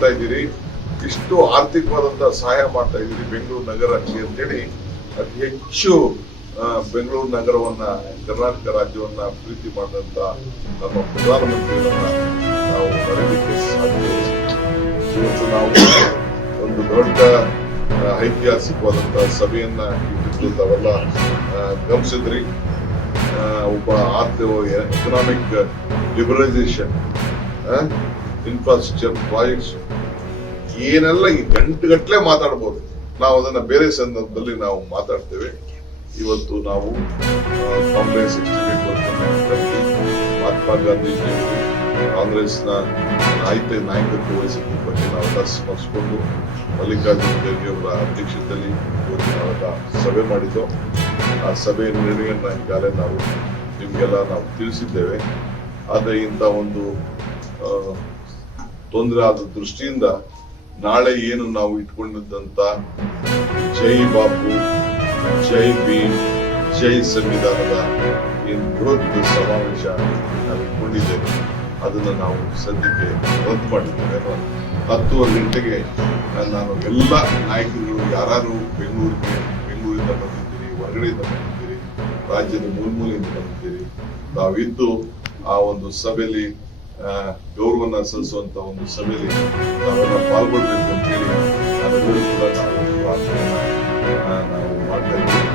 ಕೊಡ್ತಾ ಇದ್ದೀರಿ, ಇಷ್ಟು ಆರ್ಥಿಕವಾದಂತಹ ಸಹಾಯ ಮಾಡ್ತಾ ಇದ್ದೀರಿ ಬೆಂಗಳೂರು ನಗರಕ್ಕೆ ಅಂತೇಳಿ ಅತಿ ಹೆಚ್ಚು ಬೆಂಗಳೂರು ನಗರವನ್ನ, ಕರ್ನಾಟಕ ರಾಜ್ಯವನ್ನ ಪ್ರೀತಿ ಮಾಡಿದಂತ ನಮ್ಮ ಪ್ರಧಾನಮಂತ್ರಿಗಳನ್ನ ನಾವು ಮರೆಯಲಿಕ್ಕೆ ಸಾಧ್ಯ. ಇವತ್ತು ನಾವು ಒಂದು ದೊಡ್ಡ ಐತಿಹಾಸಿಕವಾದಂತಹ ಸಭೆಯನ್ನ ಇಟ್ಟಿದ್ದು ತಾವೆಲ್ಲ ಗಮನಿಸಿದ್ರಿ. ಒಬ್ಬ ಎಕನಾಮಿಕ್ ಲಿಬರಲೈಸೇಷನ್, ಇನ್ಫ್ರಾಸ್ಟ್ರಕ್ಚರ್ ಪ್ರಾಜೆಕ್ಟ್ಸ್ ಏನೆಲ್ಲ ಈ ಗಂಟೆಗಟ್ಟಲೆ ಮಾತಾಡ್ಬೋದು. ನಾವು ಅದನ್ನ ಬೇರೆ ಸಂದರ್ಭದಲ್ಲಿ ನಾವು ಮಾತಾಡ್ತೇವೆ. ಇವತ್ತು ನಾವು ಕಾಂಗ್ರೆಸ್ ಮಹಾತ್ಮ ಗಾಂಧೀಜಿ ಕಾಂಗ್ರೆಸ್ನ ನಾಯಕತ್ವ ವಹಿಸಿದ ಬಗ್ಗೆ ನಾವೆಲ್ಲ ಸ್ಮರಿಸಿಕೊಂಡು ಮಲ್ಲಿಕಾರ್ಜುನ ಖರ್ಗೆ ಅವರ ಅಧ್ಯಕ್ಷತೆಯಲ್ಲಿ ಇವತ್ತು ನಾವೆಲ್ಲ ಸಭೆ ಮಾಡಿದ್ದು. ಆ ಸಭೆಯ ನಿರ್ಣಯವನ್ನ ಈಗಾಗಲೇ ನಾವು ನಿಮ್ಗೆಲ್ಲ ನಾವು ತಿಳಿಸಿದ್ದೇವೆ. ಆದರೆ ಇಂಥ ಒಂದು ತೊಂದರೆ ಆದ ದೃಷ್ಟಿಯಿಂದ ನಾಳೆ ಏನು ನಾವು ಇಟ್ಕೊಂಡಿದ್ದಂತ ಜೈ ಬಾಪು, ಜೈ ಭೀಮ್, ಜೈ ಸಂವಿಧಾನದ ಏನು ಬೃಹತ್ ಸಮಾವೇಶ ನಾವು ಇಟ್ಕೊಂಡಿದ್ದೇವೆ, ಅದನ್ನ ನಾವು ಸದ್ಯಕ್ಕೆ ರದ್ದು ಮಾಡಿದ್ದೇವೆ. 10:30 ಗಂಟೆಗೆ ನಾನು ಎಲ್ಲ ನಾಯಕರುಗಳು ಯಾರು ಬೆಂಗಳೂರಿಂದ ಬಂದಿದ್ದೀರಿ, ಹೊರಗಡೆಯಿಂದ ಬಂದಿದ್ದೀರಿ, ರಾಜ್ಯದ ಮೂಲೆಯಿಂದ ಬಂದಿದ್ದೀರಿ, ನಾವಿದ್ದು ಆ ಒಂದು ಸಭೆಯಲ್ಲಿ ಗೌರವನ ಸಲ್ಲಿಸುವಂತ ಒಂದು ಸಭೆಯಲ್ಲಿ ನಾವೆಲ್ಲ ಪಾಲ್ಗೊಳ್ಬೇಕು ಅಂತ ಹೇಳಿ ನಾವೆಲ್ಲರೂ ಕೂಡ ನಾವು ಮಾಡ್ತಾ ಇದ್ದೀವಿ.